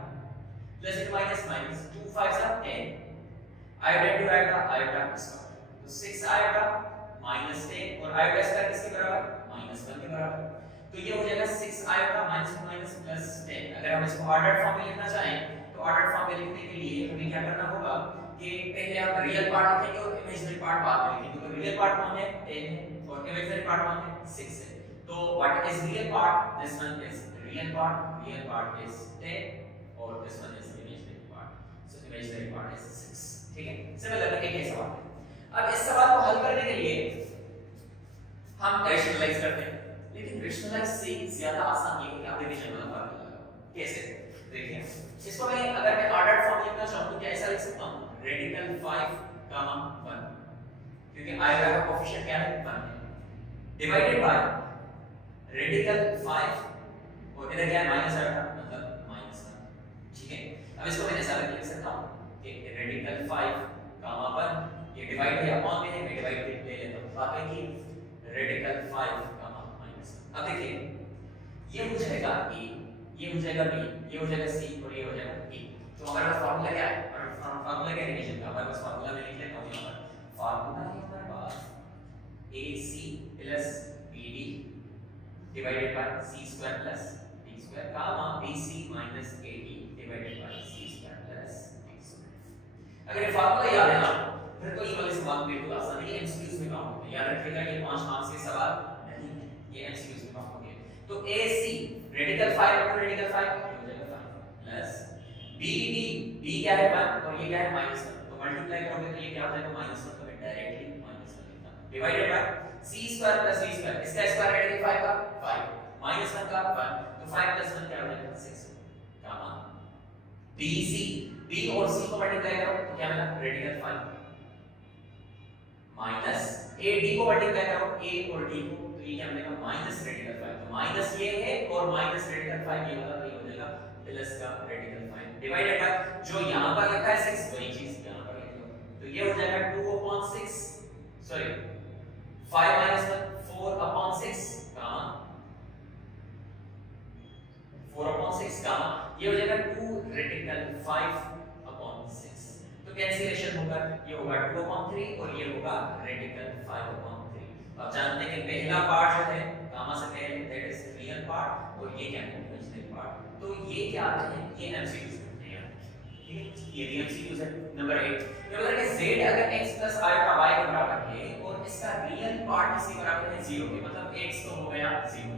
प्लस इट माइनस माइनस 2 5 जा 10, आयोटा डिवाइड आयोटा स्क्वायर, तो 6 आयोटा माइनस 10 और आयोटा स्क्वायर किसके बराबर, -1 के बराबर। तो ये हो जाएगा 6 आयोटा माइनस माइनस प्लस 10। अगर हम इसको ऑर्डर्ड फॉर्म में लिखना चाहें तो ऑर्डर्ड फॉर्म में लिखने के लिए हमें क्या करना होगा कि पहले हम रियल पार्ट लिखेंगे और इमेजिनरी पार्ट बाद में लिखेंगे। तो रियल पार्ट कौन है, 10 है, और इमेजिनरी पार्ट कौन है, 6 है। तो what is real part, this one is real part is 10 और this one is imaginary part, so imaginary part is 6, ठीक है। सिमिलरली एक ही सवाल है। अब इस सवाल को हल करने के लिए हम रैशनलाइज करते हैं, लेकिन रैशनलाइज से ज्यादा आसान ये है कि आप डिवीजन वाला फार्मूला लगाओ। कैसे, देखिए इसको मैं अगर मैं ऑर्डर्ड फॉर्म लिखना चाहूं तो क्या ऐसा लिख सकता हूं, रेडिकल 5 1, क्योंकि आयोटा का कोएफिशिएंट क्या है, 1 है, डिवाइडेड बाय रेडिकल 5 और इधर क्या है माइनस आयोटा, मतलब -1, ठीक है। अब इसको मैं ऐसा लिख सकता हूं कि रेडिकल 5 1, ये डिवाइड है अपॉन में है, मैं डिवाइड ले लेता हूं, बात है कि रेडिकल 5 -1। अब देखिए ये हो जाएगा a, ये हो जाएगा b, ये हो जाएगा c और ये हो जाएगा d। तो हमारे पास फार्मूला क्या है, फार्मूला क्या डिवीजन का, हमारे पास फार्मूला में लिख लेता हूं यहां पर। फार्मूला है हमारे पास ac + bd divided by c square plus d square gamma bc - ad divided by c square plus d square. अगर ये फार्मूला याद है ना फिर तो ये वाले सवाल बिल्कुल आसान है, एमसीक्यूज में काम होते हैं। याद रखिएगा ये 5 मार्क्स के सवाल नहीं है, ये एमसीक्यूज में काम होंगे। तो AC रेडिकल 5 अपॉन रेडिकल 5 हो जाएगा 5 प्लस BD, B क्या है 1 और ये क्या है -1, तो मल्टीप्लाई करोगे तो ये क्या हो जाएगा -1, तो मैं डायरेक्टली -1 लिखता हूं, divided by C square plus D square, इसका स्क्वायर रेडिकल 5 का 5 -1 का 1, तो 5 + 1 क्या हो जाएगा 6, गामा BC, B और C को मल्टीप्लाई करो तो क्या मिला रेडिकल 5 माइनस AD को मल्टीप्लाई करो A और D को, तो ये क्या मिलेगा माइनस रेडिकल 5, तो माइनस ये है और माइनस रेडिकल 5 ये वाला, तो ये हो जाएगा प्लस का रेडिकल 5 डिवाइडेड बाय जो यहां पर लिखा है 6 वही चीज यहां पर लिख लो, तो ये हो जाएगा 2/6 सॉरी 5 - 1 4/6 गामा 4/6 गामा, ये हो जाएगा 2 रेडिकल 5/6। तो कैंसिलेशन होगा, ये होगा 2/3 और ये होगा रेडिकल 5/3। अब जानते हैं कि पहला पार्ट जो है गामा से पहले दैट इज रियल पार्ट और ये क्या है इमेजिनरी पार्ट। तो ये क्या आते हैं, ये एमसीक्यूज करते हैं, ठीक है। ये भी एमसीक्यूज है। नंबर 8 ये बोला कि z अगर x + iota y के बराबर है और इसका रियल पार्ट इसके बराबर है 0 के, मतलब x तो हो गया 0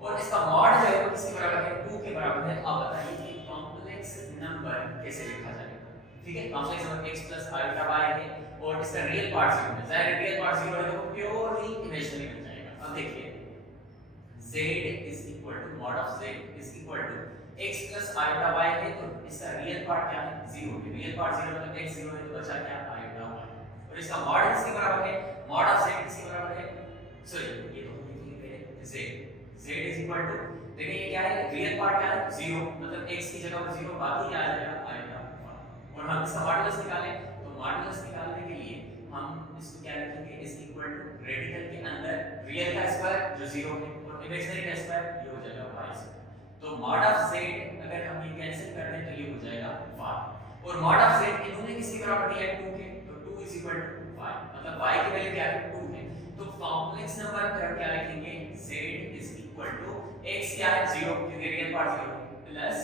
और इसका मॉड जो है वो किसके बराबर है 2 के बराबर है। अब बताइए कि कॉम्प्लेक्स नंबर कैसे लिखा जाएगा, ठीक है। Complex number x + iota y है और इसका रियल पार्ट 0 है, जाहिर रियल पार्ट 0 है तो प्योरली इमेजिनरी बन जाएगा। अब देखिए z = mod of z = x + iota y है, तो इसका रियल पार्ट क्या है 0 है, रियल पार्ट 0 मतलब x 0 है तो बचा क्या iota y, और इसका मॉड किसके बराबर है, mod of z किसके बराबर है, सॉरी ये तो लिखेंगे पहले z देखिए ये क्या है रियल पार्ट क्या है 0 मतलब x की जगह पर 0 बाकी क्या आ जाएगा iota y, और हम इसका मॉडुलस निकालें तो मॉडुलस निकालने के लिए हम इसको क्या रखेंगे रेडिकल के अंदर रियल का स्क्वायर जो 0 है और इमेजिनरी का स्क्वायर ये हो जाएगा y स्क्वायर। तो mod of z अगर हम ये कैंसिल कर दें तो ये हो जाएगा 5 और mod of z इन्होंने किसके बराबर दिया है 2 के, तो 2 = 5 मतलब y की वैल्यू क्या है 2 है। तो कॉम्प्लेक्स नंबर पर हम क्या लिखेंगे z = x क्या है 0 क्योंकि रियल पार्ट 0 है प्लस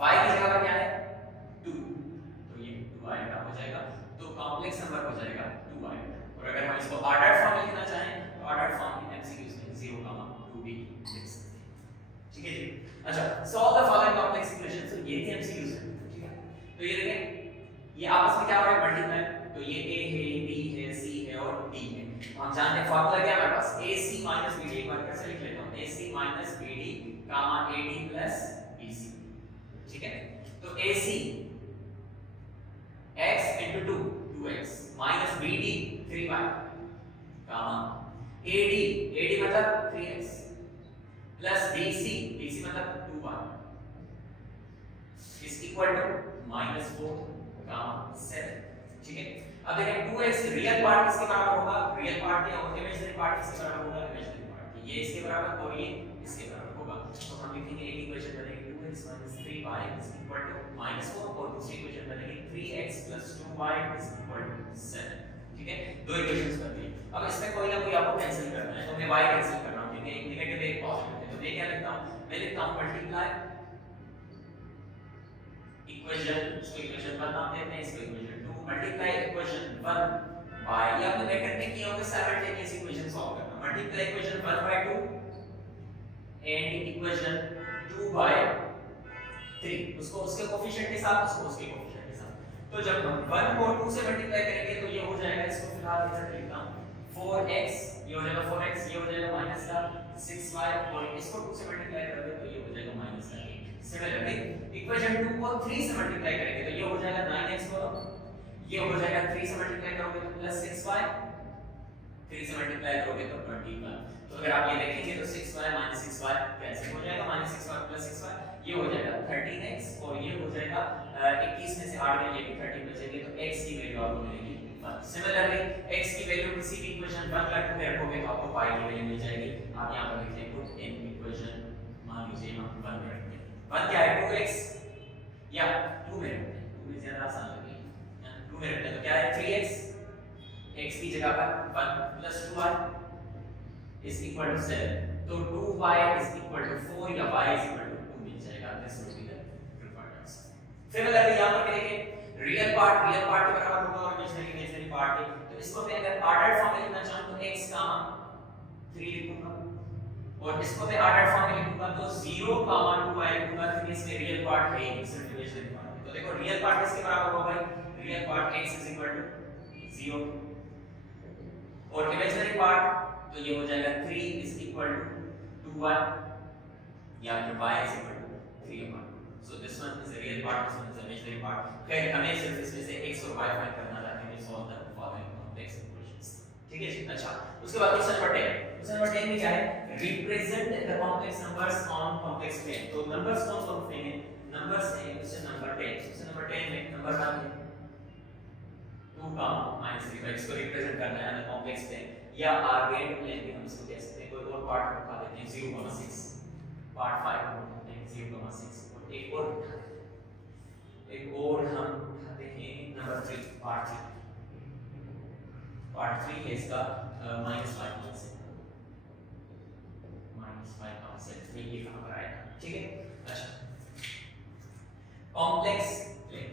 y की जगह पर क्या है 2, तो ये 2 आएगा हो जाएगा, तो कॉम्प्लेक्स नंबर हो जाएगा 2 आएगा। और अगर हम इसको ऑर्डर्ड फॉर्म में लिखना चाहें तो ऑर्डर्ड फॉर्म में एमसीक्यूज में 0, 2 भी लिख सकते हैं, ठीक है जी। अच्छा solve the following complex equation, तो ये थे एमसीक्यूज है, ठीक है। तो ये देखें ये आपस में क्या हो रहा है मल्टीप्लाई, तो ये a है b है c है और d है। तो हम जानते हैं फार्मूला क्या है हमारे पास ac - bd, एक बार फिर से लिख लेता हूं ac - bd कामा AD प्लस BC, ठीक है। तो AC x into 2 2x minus BD 3y कामा AD मतलब 3x प्लस BC मतलब 2y इज इक्वल टू -4 कामा 7, ठीक है। अब देखें 2x रियल पार्ट किसके बराबर होगा, रियल पार्ट या इमेजिनरी पार्ट किसके बराबर होगा, इमेजिनरी पार्ट ये इसके बराबर और ये इसके बराबर होगा। तो हम लिखेंगे एक इक्वेशन बनेगी 2x 3y is equal to -4 और दूसरी इक्वेशन बनेगी 3x 2y is equal to 7, ठीक है। दो इक्वेशंस बन गई। अब इसमें कोई ना कोई आपको कैंसिल करना है, तो मैं y कैंसिल कर रहा हूं क्योंकि एक नेगेटिव एक पॉजिटिव है। तो मैं क्या लिखता हूं, मैं लिखता हूं मल्टीप्लाई इक्वेशन, इसको इक्वेशन 1 नाम देते हैं, इसको इक्वेशन 2 मल्टीप्लाई इक्वेशन 1 बाय, या आपने ब्रैकेट में किया होगा साइमल्टेनियस इक्वेशन सॉल्व करना, multiply equation 1 by 2 and equation 2 by 3, उसको उसके कोएफिशिएंट के साथ, उसको उसके कोएफिशिएंट के साथ। तो जब हम 1 को 2 से मल्टीप्लाई करेंगे तो ये हो जाएगा, इसको फिलहाल इधर लिखता हूं 4x, ये हो जाएगा 4x, ये हो जाएगा -6y और इसको 2 से मल्टीप्लाई करोगे तो ये हो जाएगा -8। सिमिलरली इक्वेशन 2 को 3 से मल्टीप्लाई करेंगे तो ये हो जाएगा 9x बोलो, ये हो जाएगा 3 से मल्टीप्लाई करोगे तो +6y, 3 से मल्टीप्लाई करोगे तो 21। तो अगर आप ये देखेंगे तो 6y - 6y कैंसिल हो जाएगा, -6y + 6y ये हो जाएगा 13x और ये हो जाएगा 21 में से 8 में ये भी 13 बचेंगे तो x की वैल्यू आपको मिलेगी 1। सिमिलरली x की वैल्यू किसी भी इक्वेशन 1 का 2 में रखोगे तो आपको y की वैल्यू मिल जाएगी। आप यहां पर लिख लें पुट इन इक्वेशन, मान लीजिए हम 1 में रखते हैं, 1 क्या है 2x या 2 में रखते हैं, 2 में ज्यादा आसान लगेगा, 2 में रखते हैं तो क्या है 3x, x की जगह पर 1 + 2y इज इक्वल टू 7, तो 2y इज इक्वल टू 4 या y इज इक्वल टू 2 मिल जाएगा। This would be the preferred answer. Similarly यहां पर देखें रियल पार्ट के बराबर होगा और इमेजिनरी पार्ट के, तो इसको मैं अगर ऑर्डर फॉर्म में लिखना चाहूं तो x कामा 3 लिखूंगा और इसको मैं ऑर्डर फॉर्म में लिखूंगा तो 0 कामा 2y लिखूंगा क्योंकि इसमें रियल पार्ट है ही, सिर्फ इमेजिनरी पार्ट है। तो देखो रियल पार्ट किसके बराबर होगा भाई, real part x is equal to 0 और इमेजिनरी पार्ट तो ये हो जाएगा 3 इज इक्वल टू 2y या फिर y is equal to 3y। So this one is a real part, this one is a imaginary part. खैर हमें सिर्फ इसमें से x और y फाइंड करना था, हमें solve the following complex equations, ठीक है जी। अच्छा उसके बाद क्वेश्चन नंबर 10, क्वेश्चन नंबर 10 में क्या है, represent the complex numbers on complex plane. तो नंबर्स कौन कौन से हैं, नंबर्स है क्वेश्चन नंबर 10, क्वेश्चन नंबर 10 में नंबर क्या है 2 -3, इसको रिप्रेजेंट करना है ऑन कॉम्प्लेक्स प्लेन या आर्गेंट प्लेन भी हम इसको कह सकते हैं। कोई और पार्ट रखा देते हैं 0,6, पार्ट 5 होते हैं 0,6 और एक और हम उठाते हैं नंबर 3, पार्ट 3 है इसका -5,7 ये कहां पर आएगा, ठीक है। अच्छा कॉम्प्लेक्स प्लेन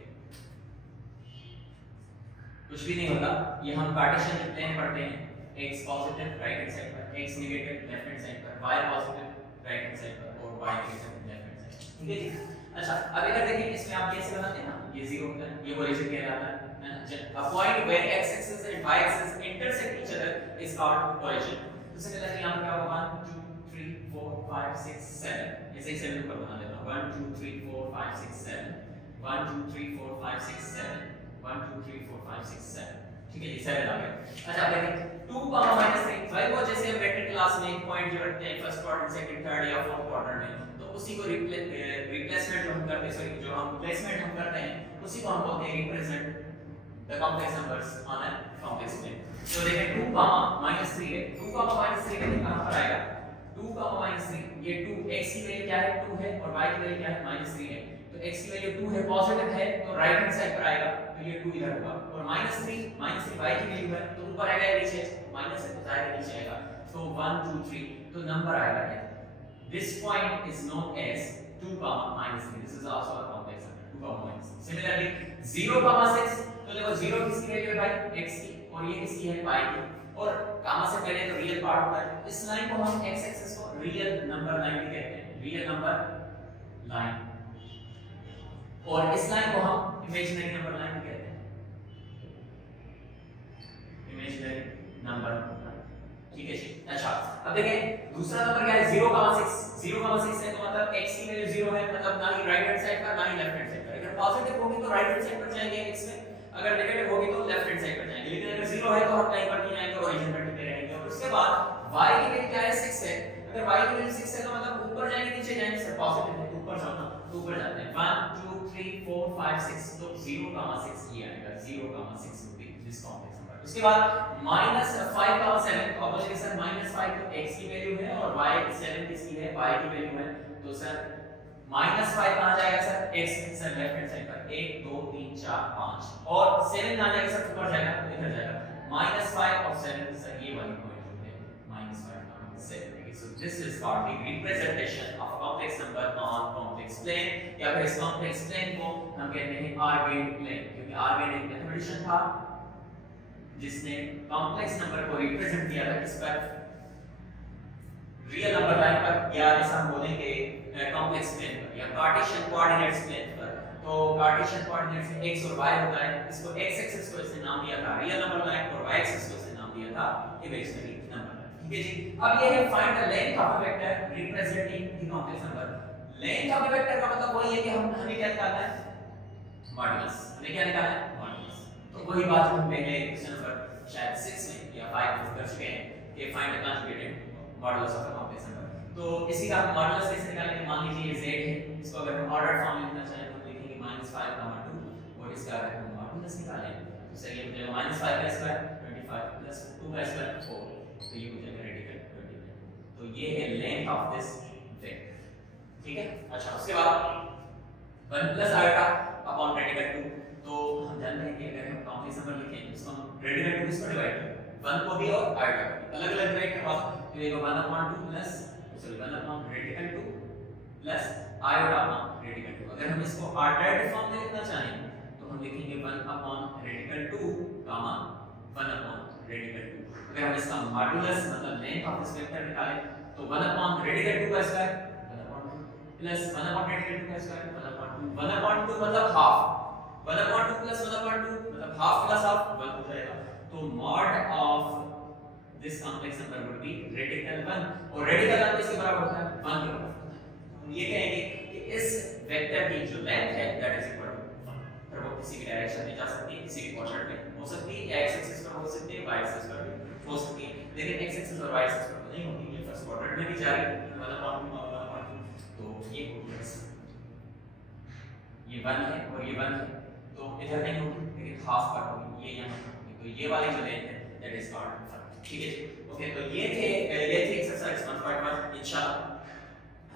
कुछ भी नहीं होता, ये हम कार्टेशियन प्लेन पढ़ते हैं, x positive right hand side पर, x negative left hand side पर, y positive right hand side पर और y negative left hand side, ठीक है जी। अच्छा अब इधर देखिए इसमें आप कैसे बनाते हैं ना, ये 0 होता है, ये ओरिजिन कहलाता है। A point where x axis and y axis intersect each other is called origin। तो सिमिलरली यहां पर क्या होगा 1 2 3 4 5 6 7, इसे 7 ऊपर बना देता हूं, 1 2 3 4 5 6 7, 1 2 3 4 5 6 7, 1 2 3 4 5 6 7, ठीक है ये 7 आ गया। अच्छा देखिए 2 -3 भाई वो जैसे हम वेक्टर क्लास में एक पॉइंट जो रखते हैं फर्स्ट क्वाड्रेंट सेकंड थर्ड या फोर्थ क्वाड्रेंट में, तो उसी को रिप्लेसमेंट हम करते हैं, सॉरी जो हम प्लेसमेंट हम करते हैं उसी को हम बोलते हैं represent the complex numbers on a complex plane. तो देखिए 2 -3 है, 2 -3 है कहां पर आएगा, 2 -3 ये 2 x की वैल्यू क्या है 2 है और y की वैल्यू क्या है -3 है, तो x की वैल्यू 2 है पॉजिटिव है तो राइट हैंड साइड पर आएगा तो ये 2 इधर होगा और -3 y की वैल्यू है तो ऊपर आएगा या नीचे, माइनस है तो जाएगा नीचे आएगा, तो 1 2 3 तो नंबर आएगा ये। This point is known as 2 -3, this is also a complex number 2 -3। Similarly 0,6 तो देखो 0 किसकी वैल्यू है भाई x की और ये किसकी है y की, और गामा से पहले तो रियल पार्ट होता है, इस लाइन को हम x एक्सिस को रियल नंबर लाइन भी कहते हैं, रियल नंबर लाइन, और इस लाइन को हम इमेजिनरी नंबर लाइन भी कहते हैं, इमेजिनरी नंबर लाइन। ठीक है जी। अच्छा अब देखें दूसरा नंबर क्या है 0,6 0,6 है तो मतलब x की वैल्यू 0 है मतलब ना ही राइट हैंड साइड पर ना ही लेफ्ट हैंड साइड पर। अगर पॉजिटिव होगी तो राइट हैंड साइड पर जाएंगे x में, अगर नेगेटिव होगी तो लेफ्ट हैंड साइड पर जाएंगे, लेकिन अगर 0 है तो हम कहीं पर नहीं जाएंगे, ओरिजिन पर टिके रहेंगे। और उसके बाद y की वैल्यू क्या है 6 है, अगर y की वैल्यू 6 है तो मतलब ऊपर जाएंगे नीचे जाएंगे, सर पॉजिटिव है तो ऊपर जाओ ना, तो ऊपर जाते हैं 1 2 3 4 5 6 तो 0,6 ये आएगा 0,6 would be this complex number। उसके बाद -5,7 तो अब बोलेंगे सर -5 तो x की वैल्यू है और y 7 किसकी है, y की वैल्यू है, तो सर -5 कहां जाएगा sir x sir left hand side पर 1 2 3 4 5 और 7 कहां जाएगा सर ऊपर जाएगा तो इधर जाएगा -5 और 7 सर ये वाली पॉइंट है -5 और 7। So this is called the representation of a complex number on complex plane, या फिर इस complex plane को हम कहते हैं Argand plane, क्योंकि Argand एक मैथमेटिशियन था जिसने complex number को रिप्रेजेंट किया था किस पर, रियल नंबर लाइन पर, या जैसा हम बोलेंगे complex plane पर या कार्टेशियन कोऑर्डिनेट्स प्लेन पर। तो कार्टेशियन कोऑर्डिनेट्स में x और y होता है, इसको x एक्सिस को इसने नाम दिया था रियल नंबर लाइन और y एक्सिस को इसने नाम दिया था इमेजिनरी नंबर। ठीक है जी। अब ये है find the length of a vector representing the complex number. Length of a vector का मतलब वही है कि हमें क्या निकालना है, मॉडुलस। हमें क्या निकालना है, मॉडुलस। तो वही बात जो हम पहले क्वेश्चन नंबर शायद 6 में या 5 में कर चुके हैं कि find the conjugated modulus of a complex number. तो इसी का मॉडुलस कैसे निकालेंगे, मान लीजिए ये z है, इसको अगर हम ऑर्डर फॉर्म में लिखना चाहें तो लिखेंगे -5, 2 और इसका अगर हम मॉडुलस निकालें तो सही है, मुझे -5 का स्क्वायर 25 प्लस 2 का स्क्वायर 4, तो ये हो जाएगा रेडिकल 29। तो ये है लेंथ ऑफ दिस वेक्टर। ठीक है। अच्छा उसके बाद 1 प्लस आयोटा अपॉन रेडिकल 2, तो हम जानते हैं कि अगर हम कॉम्प्लेक्स नंबर लिखें तो इसको हम रेडिकल 2 से डिवाइड करें 1 को भी और आयोटा को भी अलग-अलग डिवाइड करवा, तो ये 1/2 plus sorry 1 radical 2 plus iota upon radical 2। अगर हम इसको अल्टरनेटिव फॉर्म में लिखना चाहें तो हम लिखेंगे 1 रेडिकल 2 1 रेडिकल 2। अगर हम इसका मॉडुलस मतलब लेंथ ऑफ दिस वेक्टर निकालें तो 1 रेडिकल 2 का स्क्वायर 1/2 प्लस 1 रेडिकल 2 का स्क्वायर 1/2 1/2 मतलब हाफ 1/2 प्लस 1/2 मतलब हाफ प्लस हाफ 1 हो जाएगा। तो mod of this complex number would be radical 1 और रेडिकल 1 किसके बराबर होता है, 1 के बराबर होता है। हम ये कहेंगे कि इस वेक्टर की जो लेंथ है दैट इज इक्वल टू 1। फिर वो किसी भी डायरेक्शन में जा सकती है, किसी भी क्वाड्रेंट में हो सकती है, या x एक्सिस पर हो सकती है, y एक्सिस पर भी हो सकती है, लेकिन x एक्सिस और y एक्सिस पर नहीं होती। ये फर्स्ट क्वाड्रेंट में भी जा रही है 1/2 तो ये होगी ये 1 है और ये 1 है तो इधर नहीं होगी लेकिन हाफ पर होगी, ये यहां पर होगी। तो ये वाली जो लेंथ है दैट इज कॉल्ड 1। ठीक है जी। ओके तो ये थे एक्सरसाइज 1.1। इंशाल्लाह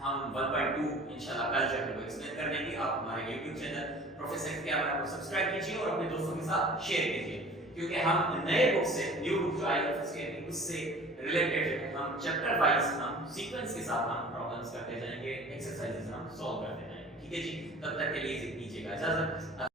हम 1.2 इंशाल्लाह कल जो है वो एक्सप्लेन कर देंगे। आप हमारे YouTube चैनल प्रोफेसर के कैमरा को सब्सक्राइब कीजिए और अपने दोस्तों के साथ शेयर कीजिए, क्योंकि हम नए बुक से न्यू बुक जो आई है फर्स्ट ईयर की उससे रिलेटेड हम चैप्टर वाइज हम सीक्वेंस के साथ हम प्रॉब्लम्स करते जाएंगे, एक्सरसाइजेस हम सॉल्व करते जाएंगे। ठीक है जी। तब तक के लिए कीजिएगा इजाजत।